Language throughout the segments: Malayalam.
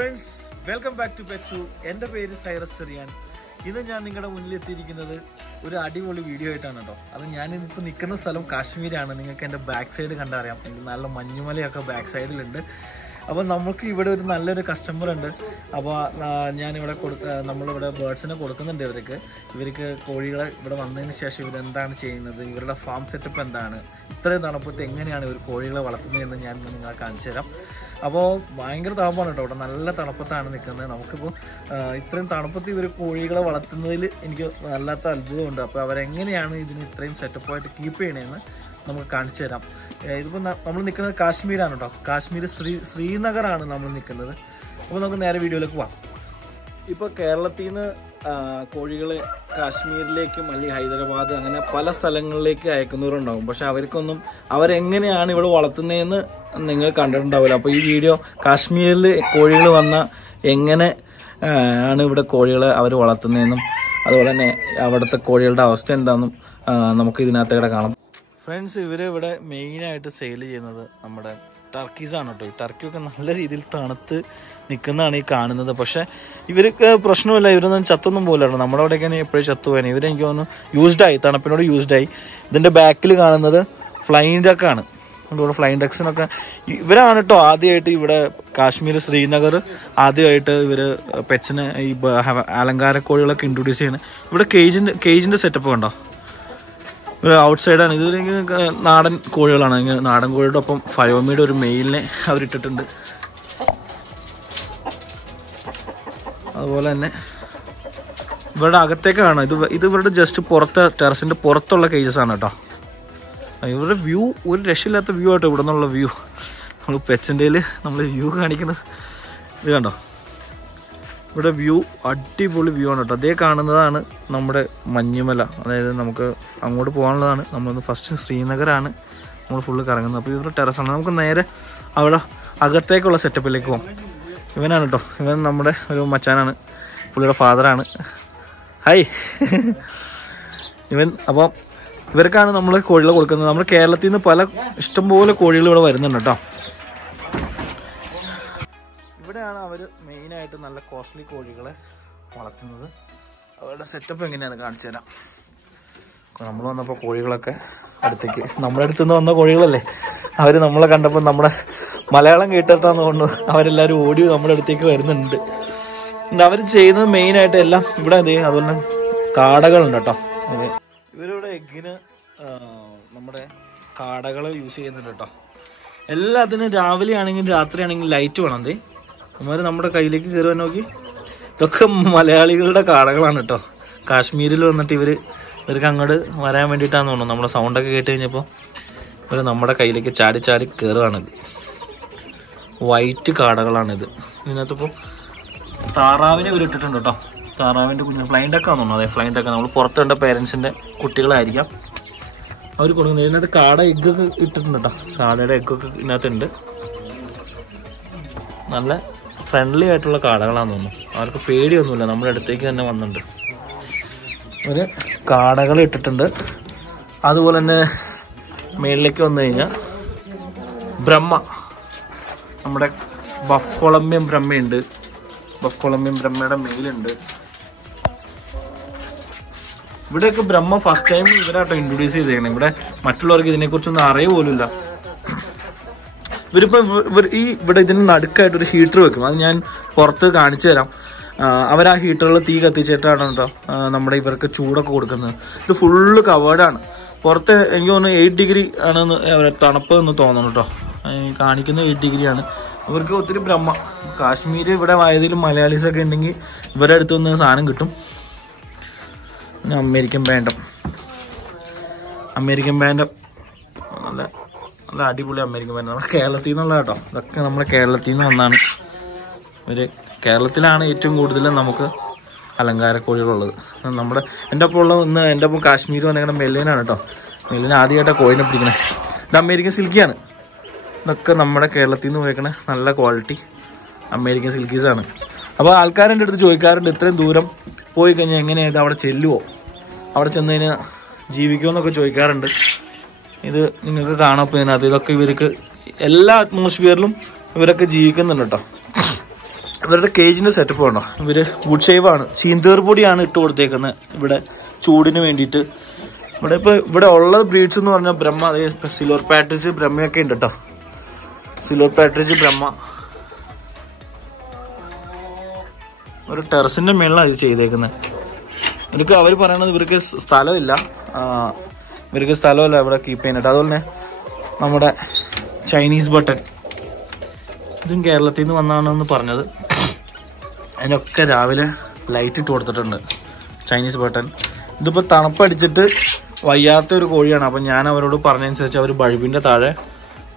friends, welcome back to Petsu. എൻ്റെ പേര് സൈറസ് ചെറിയാൻ. ഇന്ന് ഞാൻ നിങ്ങളുടെ മുന്നിൽ എത്തിയിരിക്കുന്നത് ഒരു അടിപൊളി വീഡിയോ ആയിട്ടാണ് കേട്ടോ. അത് ഞാനിപ്പോൾ നിൽക്കുന്ന സ്ഥലം കാശ്മീരാണ്. നിങ്ങൾക്ക് എൻ്റെ ബാക്ക് സൈഡ് കണ്ടറിയാം. എനിക്ക് നല്ല മഞ്ഞുമലയൊക്കെ ബാക്ക് സൈഡിലുണ്ട്. അപ്പോൾ നമുക്ക് ഇവിടെ ഒരു നല്ലൊരു കസ്റ്റമർ ഉണ്ട്. അപ്പോൾ ഞാനിവിടെ നമ്മളിവിടെ ബേർഡ്സിനെ കൊടുക്കുന്നുണ്ട്. ഇവർക്ക് കോഴികളെ ഇവിടെ വന്നതിന് ശേഷം ഇവരെന്താണ് ചെയ്യുന്നത്, ഇവരുടെ ഫാം സെറ്റപ്പ് എന്താണ്, ഇത്രയും തണുപ്പത്ത് എങ്ങനെയാണ് ഇവർ കോഴികളെ വളർത്തുന്നതെന്ന് ഞാൻ നിങ്ങളെ കാണിച്ചു തരാം. അപ്പോൾ ഭയങ്കര തണുപ്പാണ് കേട്ടോ. ഇവിടെ നല്ല തണുപ്പത്താണ് നിൽക്കുന്നത്. നമുക്കിപ്പോൾ ഇത്രയും തണുപ്പത്ത് ഇവർ കോഴികളെ വളർത്തുന്നതിൽ എനിക്ക് വല്ലാത്ത അത്ഭുതമുണ്ട്. അപ്പോൾ അവരെങ്ങനെയാണ് ഇതിന് ഇത്രയും സെറ്റപ്പായിട്ട് കീപ്പ് ചെയ്യണമെന്ന് നമുക്ക് കാണിച്ചു തരാം. ഇതിപ്പോൾ നമ്മൾ നിൽക്കുന്നത് കാശ്മീരാണ് കേട്ടോ. കാശ്മീർ ശ്രീനഗറാണ് നമ്മൾ നിൽക്കുന്നത്. അപ്പോൾ നമുക്ക് നേരെ വീഡിയോയിലേക്ക് പോവാം. ഇപ്പോൾ കേരളത്തിൽ നിന്ന് കോഴികളെ കാശ്മീരിലേക്കും അല്ലെങ്കിൽ ഹൈദരാബാദ് അങ്ങനെ പല സ്ഥലങ്ങളിലേക്ക് അയക്കുന്നവരുണ്ടാവും. പക്ഷെ അവർക്കൊന്നും അവരെങ്ങനെയാണ് ഇവിടെ വളർത്തുന്നതെന്ന് നിങ്ങൾ കണ്ടിട്ടുണ്ടാവില്ല. അപ്പോൾ ഈ വീഡിയോ കാശ്മീരിൽ കോഴികൾ വന്ന എങ്ങനെ ആണ് ഇവിടെ കോഴികളെ അവർ വളർത്തുന്നതെന്നും അതുപോലെ തന്നെ അവിടുത്തെ കോഴികളുടെ അവസ്ഥ എന്താണെന്നും നമുക്ക് ഇതിനകത്തേടെ കാണാം. ഫ്രണ്ട്സ്, ഇവരിവിടെ മെയിനായിട്ട് സെയിൽ ചെയ്യുന്നത് നമ്മുടെ ടർക്കീസാണ് കേട്ടോ. ഈ ടർക്കിയൊക്കെ നല്ല രീതിയിൽ തണുത്ത് നിൽക്കുന്നതാണ് ഈ കാണുന്നത്. പക്ഷെ ഇവർക്ക് പ്രശ്നമില്ല, ഇവരൊന്നും ചത്തൊന്നും പോലെയാണ്. നമ്മുടെ അവിടെയൊക്കെ എപ്പോഴും ചത്തുപോയാണ്. ഇവരെനിക്ക് തോന്നുന്നു യൂസ്ഡായി, തണുപ്പിനോട് യൂസ്ഡായി. ഇതിന്റെ ബാക്കിൽ കാണുന്നത് ഫ്ലൈങ് ഡക്കാണ്. ഇവിടെ ഫ്ലൈങ് ഡക്സിനൊക്കെ ഇവരാണ് കേട്ടോ ആദ്യമായിട്ട് ഇവിടെ കാശ്മീർ ശ്രീനഗർ ആദ്യമായിട്ട് ഇവര് പെറ്റ്സിന് ഈ അലങ്കാര കോഴികളൊക്കെ ഇൻട്രൊഡ്യൂസ് ചെയ്യുന്നത്. ഇവിടെ കേജിന്റെ സെറ്റപ്പ് കണ്ടോ. ഒരു ഔട്ട് സൈഡാണ് ഇത്. നാടൻ കോഴികളാണ്. നാടൻ കോഴിയുടെ ഒപ്പം ഫയോമിയുടെ ഒരു മെയിലിനെ അവരിട്ടിട്ടുണ്ട്. അതുപോലെ തന്നെ ഇവരുടെ അകത്തേക്കാണ് ഇത് ഇവരുടെ ജസ്റ്റ് പുറത്ത് ടെറസിന്റെ പുറത്തുള്ള കേജസ് ആണ് കേട്ടോ. ഇവരുടെ വ്യൂ ഒരു രക്ഷയില്ലാത്ത വ്യൂ ആട്ടോ. ഇവിടെ നിന്നുള്ള വ്യൂ നമ്മൾ പെറ്റ്സിൻ്റെ നമ്മൾ വ്യൂ കാണിക്കുന്നത് ഇത് കണ്ടോ. ഇവിടെ വ്യൂ അടിപൊളി വ്യൂ ആണ് കേട്ടോ. അതേ കാണുന്നതാണ് നമ്മുടെ മഞ്ഞുമല. അതായത് നമുക്ക് അങ്ങോട്ട് പോകാനുള്ളതാണ്. നമ്മളൊന്ന് ഫസ്റ്റ് ശ്രീനഗറാണ് നമ്മൾ ഫുള്ള് കറങ്ങുന്നത്. അപ്പോൾ ഇവരുടെ ടെറസാണ്. നമുക്ക് നേരെ അവിടെ അകത്തേക്കുള്ള സെറ്റപ്പിലേക്ക് പോകാം. ഇവനാണ് കേട്ടോ. ഇവൻ നമ്മുടെ ഒരു മച്ചാനാണ്, പുള്ളിയുടെ ഫാദറാണ്. ഹായ് ഇവൻ. അപ്പോൾ ഇവർക്കാണ് നമ്മൾ കോഴികളെ കൊടുക്കുന്നത്. നമ്മുടെ കേരളത്തിൽ നിന്ന് പല ഇഷ്ടംപോലെ കോഴികൾ ഇവിടെ വരുന്നുണ്ട് കേട്ടോ. ഇവിടെയാണ് അവർ മെയിനായിട്ട് നല്ല കോസ്റ്റ്ലി കോഴികളെ വളർത്തുന്നത്. അവരുടെ സെറ്റപ്പ് എങ്ങനെയാണെന്ന് കാണിച്ചു തരാം. നമ്മൾ വന്നപ്പോൾ കോഴികളൊക്കെ അടുത്തേക്ക് നമ്മുടെ അടുത്ത് നിന്ന് വന്ന കോഴികളല്ലേ, അവർ നമ്മളെ കണ്ടപ്പോൾ നമ്മുടെ മലയാളം കേട്ടിട്ടാന്ന് തോന്നുന്നു അവരെല്ലാവരും ഓടി നമ്മുടെ അടുത്തേക്ക് വരുന്നുണ്ട്. അവർ ചെയ്യുന്നത് മെയിനായിട്ട് എല്ലാം ഇവിടെ അതുപോലെ കാടകളുണ്ട് കേട്ടോ. അതെ, ഇവരിവിടെ എഗ്ഗിന് നമ്മുടെ കാടകളെ യൂസ് ചെയ്യുന്നുണ്ട് കേട്ടോ. എല്ലാത്തിനും രാവിലെ ആണെങ്കിലും രാത്രി ആണെങ്കിലും ലൈറ്റ് വേണം. അതേ അവന്മാർ നമ്മുടെ കയ്യിലേക്ക് കയറുവാൻ നോക്കി. ഇതൊക്കെ മലയാളികളുടെ കാടകളാണ് കേട്ടോ. കാശ്മീരിൽ വന്നിട്ട് ഇവർക്ക് അങ്ങോട്ട് വരാൻ വേണ്ടിയിട്ടാന്ന് തോന്നുന്നു. നമ്മുടെ സൗണ്ടൊക്കെ കേട്ട് കഴിഞ്ഞപ്പോൾ ഇവർ നമ്മുടെ കയ്യിലേക്ക് ചാടി ചാടി കയറുകയാണിത്. വൈറ്റ് കാടകളാണിത്. ഇതിനകത്തിപ്പോൾ താറാവിനെ ഇവർ ഇട്ടിട്ടുണ്ട് കേട്ടോ. താറാവിൻ്റെ കുഞ്ഞ് ഫ്ലൈങ് ഡക്കാന്ന് തോന്നുന്നു. അതെ, ഫ്ലൈങ് ഡക്ക. നമ്മൾ പുറത്ത് കണ്ട പേരൻസിൻ്റെ കുട്ടികളായിരിക്കാം അവർ കൊടുക്കുന്നത്. ഇതിനകത്ത് കാട എഗ്ഗൊക്കെ ഇട്ടിട്ടുണ്ട് കേട്ടോ. കാടയുടെ എഗ്ഗൊക്കെ ഇതിനകത്തുണ്ട്. നല്ല ഫ്രണ്ട്ലി ആയിട്ടുള്ള കാടകളാന്ന് തോന്നുന്നു. അവർക്ക് പേടിയൊന്നുമില്ല, നമ്മുടെ അടുത്തേക്ക് തന്നെ വന്നിട്ടുണ്ട്. ഒരു കാടകൾ ഇട്ടിട്ടുണ്ട്. അതുപോലെ തന്നെ മേളിലേക്ക് വന്നു കഴിഞ്ഞാൽ ബ്രഹ്മ, നമ്മുടെ ബഫ് കൊളംബിയൻ ബ്രഹ്മയുണ്ട്. ബഫ് കൊളംബിയൻ ബ്രഹ്മയുടെ മെയിലുണ്ട്. ഇവിടെയൊക്കെ ബ്രഹ്മ ഫസ്റ്റ് ടൈം ഇവരാട്ടോ ഇൻട്രൊഡ്യൂസ് ചെയ്തേക്കണം. ഇവിടെ മറ്റുള്ളവർക്ക് ഇതിനെക്കുറിച്ചൊന്നും അറിയ പോലുമില്ല. ഇവിടെ ഇതിന് നടുക്കായിട്ടൊരു ഹീറ്റർ വെക്കും. അത് ഞാൻ പുറത്ത് കാണിച്ചു തരാം. അവർ ആ ഹീറ്ററിൽ തീ കത്തിച്ചിട്ടാണ് കേട്ടോ നമ്മുടെ ഇവർക്ക് ചൂടൊക്കെ കൊടുക്കുന്നത്. ഇത് ഫുള്ള് കവേർഡാണ്. പുറത്ത് എനിക്ക് തോന്നുന്നു 8 ഡിഗ്രി ആണ് തണുപ്പ് എന്ന് തോന്നുന്നു കേട്ടോ. കാണിക്കുന്നത് 8 ഡിഗ്രിയാണ്. ഇവർക്ക് ഒത്തിരി ബ്രഹ്മ. കാശ്മീർ ഇവിടെ ആയതിലും മലയാളീസൊക്കെ ഉണ്ടെങ്കിൽ ഇവരുടെ അടുത്ത് നിന്ന് സാധനം കിട്ടും. പിന്നെ അമേരിക്കൻ ബാൻഡം നല്ല അടിപൊളി അമേരിക്കൻ ബാൻഡ്. നമ്മുടെ കേരളത്തിൽ നിന്നുള്ള കേട്ടോ. ഇതൊക്കെ നമ്മുടെ കേരളത്തിൽ നിന്ന് വന്നാണ്. കേരളത്തിലാണ് ഏറ്റവും കൂടുതൽ നമുക്ക് അലങ്കാര കോഴികളുള്ളത്. എൻ്റെ ഒപ്പം കാശ്മീർ വന്നിങ്ങനെ മെല്ലിനാണ് കേട്ടോ. മെല്ലിന് ആദ്യമായിട്ടാണ് കോഴിനെ പിടിക്കണേ. ഇത് അമേരിക്കൻ സിൽക്കിയാണ്. ഇതൊക്കെ നമ്മുടെ കേരളത്തിൽ നിന്ന് പോയിക്കണേ നല്ല ക്വാളിറ്റി അമേരിക്കൻ സിൽക്കീസാണ്. അപ്പോൾ ആൾക്കാരെൻ്റെ അടുത്ത് ചോദിക്കാറുണ്ട്, ഇത്രയും ദൂരം പോയി കഴിഞ്ഞാൽ എങ്ങനെയായത് അവിടെ ചെല്ലുമോ, അവിടെ ചെന്ന് കഴിഞ്ഞാൽ ജീവിക്കുമോ എന്നൊക്കെ ചോദിക്കാറുണ്ട്. ഇത് നിങ്ങൾക്ക് കാണാം. ഇപ്പോൾ ഇതിനകത്ത് ഇതൊക്കെ ഇവർക്ക് എല്ലാ അറ്റ്മോസ്ഫിയറിലും ഇവരൊക്കെ ജീവിക്കുന്നുണ്ട് കേട്ടോ. ഇവരുടെ കേജിന്റെ സെറ്റപ്പ് ഉണ്ടോ, ഇവര് വുഡ് ഷേവാണ്, ചീന്തേർ പൊടിയാണ് ഇട്ട് കൊടുത്തേക്കുന്നത് ഇവിടെ ചൂടിന് വേണ്ടിയിട്ട്. ഇവിടെ ഉള്ള ബ്രീഡ്സ് എന്ന് പറഞ്ഞാൽ ബ്രഹ്മ, അതേ സിൽവർ പാട്രിച്ച് ബ്രഹ്മയൊക്കെ ഉണ്ട് കേട്ടോ. സിൽവർ പാട്രിച്ച് ബ്രഹ്മ ഒരു ടെറസിന്റെ മേളിലാണ് ഇത് ചെയ്തേക്കുന്നത്. ഇവർക്ക് അവർ പറയണത് ഇവർക്ക് സ്ഥലമില്ല ഇവിടെ കീപ്പ് ചെയ്യാനായിട്ട്. അതുപോലെ തന്നെ നമ്മുടെ ചൈനീസ് ബട്ടൺ, ഇതും കേരളത്തിൽ നിന്ന് വന്നാണെന്ന് പറഞ്ഞത്. അതിനൊക്കെ രാവിലെ ലൈറ്റ് ഇട്ട് കൊടുത്തിട്ടുണ്ട്, ചൈനീസ് ബട്ടൺ. ഇതിപ്പോൾ തണുപ്പടിച്ചിട്ട് വയ്യാത്ത ഒരു കോഴിയാണ്. അപ്പം ഞാൻ അവരോട് പറഞ്ഞതനുസരിച്ച് അവർ ബൾബിൻ്റെ താഴെ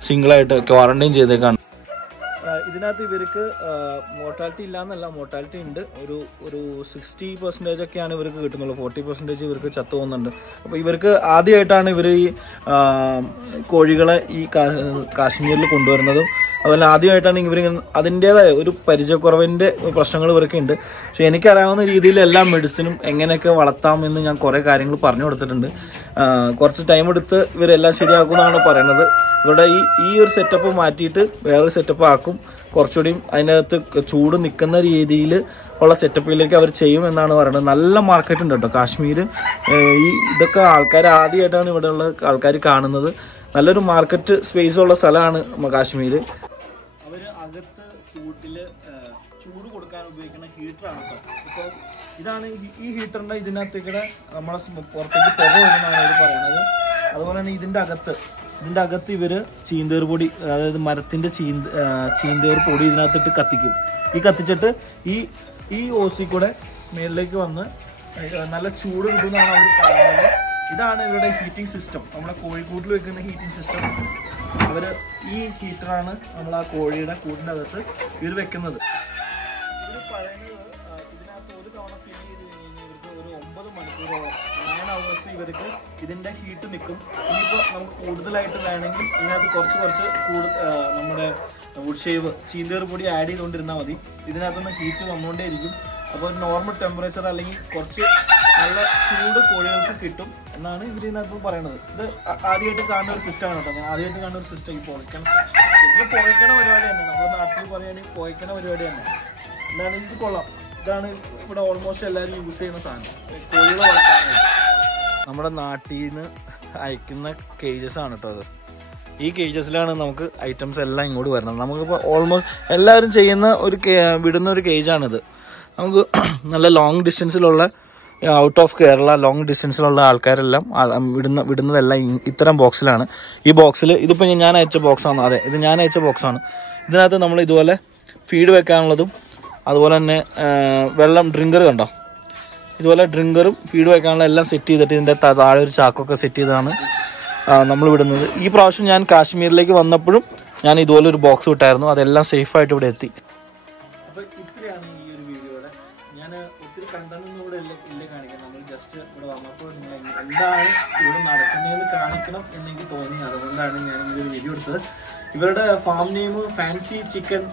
സിംഗിളായിട്ട് ക്വാറന്റൈൻ ചെയ്തേക്കാണ്. ഇതിനകത്ത് ഇവർക്ക് മോർട്ടാലിറ്റി ഇല്ലാന്നല്ല, മോർട്ടാലിറ്റി ഉണ്ട്. ഒരു 60% ഒക്കെയാണ് ഇവർക്ക് കിട്ടുന്നുള്ളൂ. 40% ഇവർക്ക് ചത്തു പോകുന്നുണ്ട്. അപ്പോൾ ഇവർക്ക് ആദ്യമായിട്ടാണ് ഇവർ ഈ കോഴികളെ ഈ കാശ്മീരിൽ കൊണ്ടുവരുന്നതും. അതുപോലെ ആദ്യമായിട്ടാണ് ഇവർ അതിൻ്റെതായ ഒരു പരിചയക്കുറവിൻ്റെ പ്രശ്നങ്ങൾ ഇവർക്ക് ഉണ്ട്. പക്ഷെ എനിക്കറിയാവുന്ന രീതിയിൽ എല്ലാ മെഡിസിനും എങ്ങനെയൊക്കെ വളർത്താമെന്ന് ഞാൻ കുറേ കാര്യങ്ങൾ പറഞ്ഞു കൊടുത്തിട്ടുണ്ട്. കുറച്ച് ടൈം എടുത്ത് ഇവരെല്ലാം ശരിയാക്കുമെന്നാണ് പറയുന്നത്. ഇവരുടെ ഈ ഒരു സെറ്റപ്പ് മാറ്റിയിട്ട് വേറൊരു സെറ്റപ്പ് ആക്കും, കുറച്ചുകൂടിയും അതിനകത്ത് ചൂട് നിൽക്കുന്ന രീതിയിൽ ഉള്ള സെറ്റപ്പിലേക്ക് അവർ ചെയ്യും എന്നാണ് പറയുന്നത്. നല്ല മാർക്കറ്റ് ഉണ്ട് കേട്ടോ കാശ്മീർ. ഇതൊക്കെ ആൾക്കാർ ആദ്യമായിട്ടാണ് ഇവിടെയുള്ള ആൾക്കാർ കാണുന്നത്. നല്ലൊരു മാർക്കറ്റ് സ്പേസ് ഉള്ള സ്ഥലമാണ് കാശ്മീർ. അവർ അകത്ത് ചൂട് കൊടുക്കാൻ ഉപയോഗിക്കുന്ന ഹീറ്ററാണ് കേട്ടോ. ഇപ്പോൾ ഇതാണ് ഈ ഹീറ്ററിൻ്റെ ഇതിനകത്തേക്കൂടെ നമ്മളെ പുറത്തേക്ക് പുക വരുന്നതാണ് അവർ പറയുന്നത്. അതുപോലെ തന്നെ ഇതിൻ്റെ അകത്ത് ഇവര് ചീന്തേർ പൊടി, അതായത് മരത്തിന്റെ ചീന്തേർ പൊടി ഇതിനകത്തിട്ട് കത്തിക്കും. ഈ കത്തിച്ചിട്ട് ഈ ഓസി കൂടെ മേളിലേക്ക് വന്ന് നല്ല ചൂട് കിട്ടുന്നതാണ് അവർ പറയുന്നത്. ഇതാണ് ഇവരുടെ ഹീറ്റിംഗ് സിസ്റ്റം, നമ്മുടെ കോഴിക്കൂട്ടിൽ വെക്കുന്ന ഹീറ്റിംഗ് സിസ്റ്റം. ഈ ഹീറ്ററാണ് നമ്മൾ ആ കോഴിയുടെ കൂടിൻ്റെ അകത്ത് ഇവർ വെക്കുന്നത്. ഇവർ പറയുന്നത് ഇതിനകത്ത് ഒരു തവണ ഫിൽ ചെയ്ത് കഴിഞ്ഞാൽ ഇവർക്ക് ഒരു 9 മണിക്കൂറോളം 9 hours ഇവർക്ക് ഇതിന്റെ ഹീറ്റ് നിൽക്കും. ഇനിയിപ്പോൾ നമുക്ക് കൂടുതലായിട്ട് വേണമെങ്കിൽ ഇതിനകത്ത് കുറച്ച് നമ്മുടെ വുഡ് ഷേവ് ചീന്തേർ പൊടി ആഡ് ചെയ്തുകൊണ്ടിരുന്നാൽ മതി. ഇതിനകത്തുനിന്ന് ഹീറ്റ് വന്നുകൊണ്ടേ ഇരിക്കും. അപ്പോൾ ഒരു നോർമൽ ടെമ്പറേച്ചർ അല്ലെങ്കിൽ കുറച്ച് നല്ല ചൂട് കോഴികൾക്ക് കിട്ടും എന്നാണ് ഇവർ ഇതിനകത്ത് പറയുന്നത്. ഇത് ആദ്യമായിട്ട് കാണുന്ന ഒരു സിസ്റ്റമാണ് കേട്ടോ. ഞാൻ ആദ്യമായിട്ട് കാണുന്ന ഒരു സിസ്റ്റം. ഈ പുകയ്ക്കണ പരിപാടി തന്നെ, നമ്മുടെ നാട്ടിൽ പറയുകയാണെങ്കിൽ പുകയ്ക്കണ പരിപാടി തന്നെ. എന്താണ് ഇത് കൊള്ളാം. ഇതാണ് ഇവിടെ ഓൾമോസ്റ്റ് എല്ലാവരും യൂസ് ചെയ്യുന്ന സാധനം, കോഴികളെ വളർത്താനായിട്ട്. നമ്മുടെ നാട്ടിൽ നിന്ന് അയക്കുന്ന കേജസ് ആണ് കേട്ടോ അത്. ഈ കേജസിലാണ് നമുക്ക് ഐറ്റംസ് എല്ലാം ഇങ്ങോട്ട് വരുന്നത്. നമുക്കിപ്പോൾ ഓൾമോസ്റ്റ് എല്ലാവരും ചെയ്യുന്ന വിടുന്ന ഒരു കേജാണിത്. നമുക്ക് നല്ല ലോങ് ഡിസ്റ്റൻസിലുള്ള, ഔട്ട് ഓഫ് കേരള ലോങ് ഡിസ്റ്റൻസിലുള്ള ആൾക്കാരെല്ലാം വിടുന്നതെല്ലാം ഇത്തരം ബോക്സിലാണ്. ഈ ബോക്സിൽ ഇതിപ്പോൾ ഞാൻ അയച്ച ബോക്സാണ്. അതെ, ഇത് ഞാൻ അയച്ച ബോക്സാണ്. ഇതിനകത്ത് നമ്മൾ ഇതുപോലെ ഫീഡ് വെക്കാനുള്ളതും അതുപോലെ തന്നെ വെള്ളം ഡ്രിങ്കർ കണ്ടോ, ഇതുപോലെ ഡ്രിങ്കറും ഫീഡ് വെക്കാനുള്ള എല്ലാം സെറ്റ് ചെയ്തിട്ട് ഇതിൻ്റെ താഴെ ഒരു ചാക്കൊക്കെ സെറ്റ് ചെയ്താണ് നമ്മൾ വിടുന്നത്. ഈ പ്രാവശ്യം ഞാൻ കാശ്മീരിലേക്ക് വന്നപ്പോഴും ഞാൻ ഇതുപോലെ ഒരു ബോക്സ് വിട്ടായിരുന്നു. അതെല്ലാം സേഫായിട്ട് ഇവിടെ എത്തി. അപ്പോൾ ഇത്രയാണ് ഈ ഒരു വീഡിയോയുടെ. ഞാൻ ഒത്തിരി കണ്ടൊന്നും ഇവിടെ ഇല്ല കാണിക്കാൻ. നമ്മൾ ജസ്റ്റ് ഇവിടെ വന്നപ്പോൾ നിങ്ങൾ എന്താണ് ഇവിടെ നടക്കുന്നതെന്ന് കാണിക്കണം എന്നെനിക്ക് തോന്നി. അതുകൊണ്ടാണ് ഞാൻ ഈ ഒരു വീഡിയോ എടുത്തത്. ഇവരുടെ farm name fancy chicken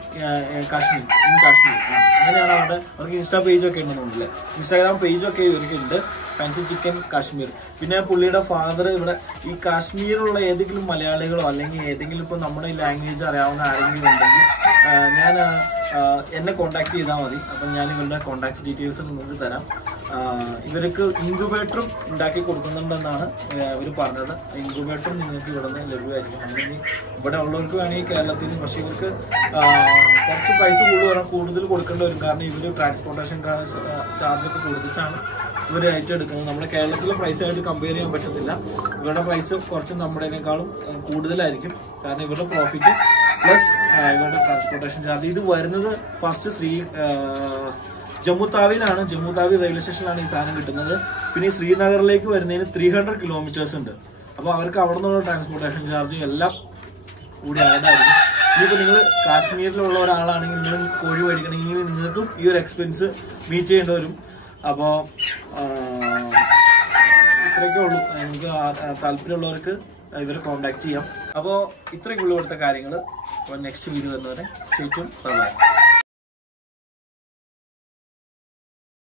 Kashmir, in Kashmir അങ്ങനെയാണ്. അവർക്ക് ഇൻസ്റ്റാ പേജൊക്കെ ഉണ്ടെന്നുണ്ടല്ലേ, ഇൻസ്റ്റാഗ്രാം പേജൊക്കെ ഇവർക്കുണ്ട്, ഫാൻസി ചിക്കൻ കാശ്മീർ. പിന്നെ പുള്ളിയുടെ ഫാദർ ഇവിടെ ഈ കാശ്മീരിലുള്ള ഏതെങ്കിലും മലയാളികളോ അല്ലെങ്കിൽ ഏതെങ്കിലും ഇപ്പോൾ നമ്മുടെ ഈ ലാംഗ്വേജ് അറിയാവുന്ന ആരെങ്കിലും ഉണ്ടെങ്കിൽ എന്നെ കോൺടാക്ട് ചെയ്താൽ മതി. അപ്പം ഞാൻ ഇവരുടെ കോൺടാക്ട് ഡീറ്റെയിൽസ് നിങ്ങൾക്ക് തരാം. ഇവർക്ക് ഇൻക്യുബേറ്ററും ഉണ്ടാക്കി കൊടുക്കുന്നുണ്ടെന്നാണ് ഇവർ പറഞ്ഞത്. ഇൻക്യുബേറ്ററും നിങ്ങൾക്ക് ഇവിടെ നിന്ന് ലഭ്യമായിരിക്കും. അല്ലെങ്കിൽ ഇവിടെ ഉള്ളവർക്ക് വേണമെങ്കിൽ കേരളത്തിൽ നിന്ന്, പക്ഷേ ഇവർക്ക് കുറച്ച് പൈസ കൂടുതൽ കൊടുക്കേണ്ടി വരും. കാരണം ഇവർ ട്രാൻസ്പോർട്ടേഷൻ ചാർജൊക്കെ കൊടുത്തിട്ടാണ് ഇവർ ഏറ്റെടുക്കുന്നത്. നമ്മുടെ കേരളത്തിലെ പ്രൈസായിട്ട് കമ്പയർ ചെയ്യാൻ പറ്റത്തില്ല. ഇവരുടെ പ്രൈസ് കുറച്ച് നമ്മുടേനേക്കാളും കൂടുതലായിരിക്കും. കാരണം ഇവരുടെ പ്രോഫിറ്റ് പ്ലസ് ഇവരുടെ ട്രാൻസ്പോർട്ടേഷൻ ചാർജ്. ഇത് വരുന്നത് ഫസ്റ്റ് ജമ്മു താവിയിലാണ്. ജമ്മു താവി റെയിൽവേ സ്റ്റേഷനിലാണ് ഈ സാധനം കിട്ടുന്നത്. പിന്നെ ഈ ശ്രീനഗറിലേക്ക് വരുന്നതിന് 300 kilometers ഉണ്ട്. അപ്പോൾ അവർക്ക് അവിടെ നിന്നുള്ള ട്രാൻസ്പോർട്ടേഷൻ ചാർജ് എല്ലാം കൂടി ആയതായിരിക്കും. ഇനിയിപ്പോൾ നിങ്ങൾ കാശ്മീരിലുള്ള ഒരാളാണെങ്കിൽ നിങ്ങൾ കോഴി മേടിക്കണമെങ്കിൽ നിങ്ങൾക്കും ഈ ഒരു എക്സ്പെൻസ് മീറ്റ് ചെയ്യേണ്ടി വരും. അപ്പോൾ ഇത്രയൊക്കെ ഉള്ളൂ. നിങ്ങൾക്ക് താല്പര്യമുള്ളവർക്ക് ഇവരെ കോൺടാക്ട് ചെയ്യാം. അപ്പോൾ ഇത്രയൊക്കെ ഉള്ളൂ ഇവിടുത്തെ കാര്യങ്ങൾ. അപ്പോൾ നെക്സ്റ്റ് വീഡിയോ വരുന്നവരെ സ്റ്റേ ട്യൂൺഡ്. ബൈ.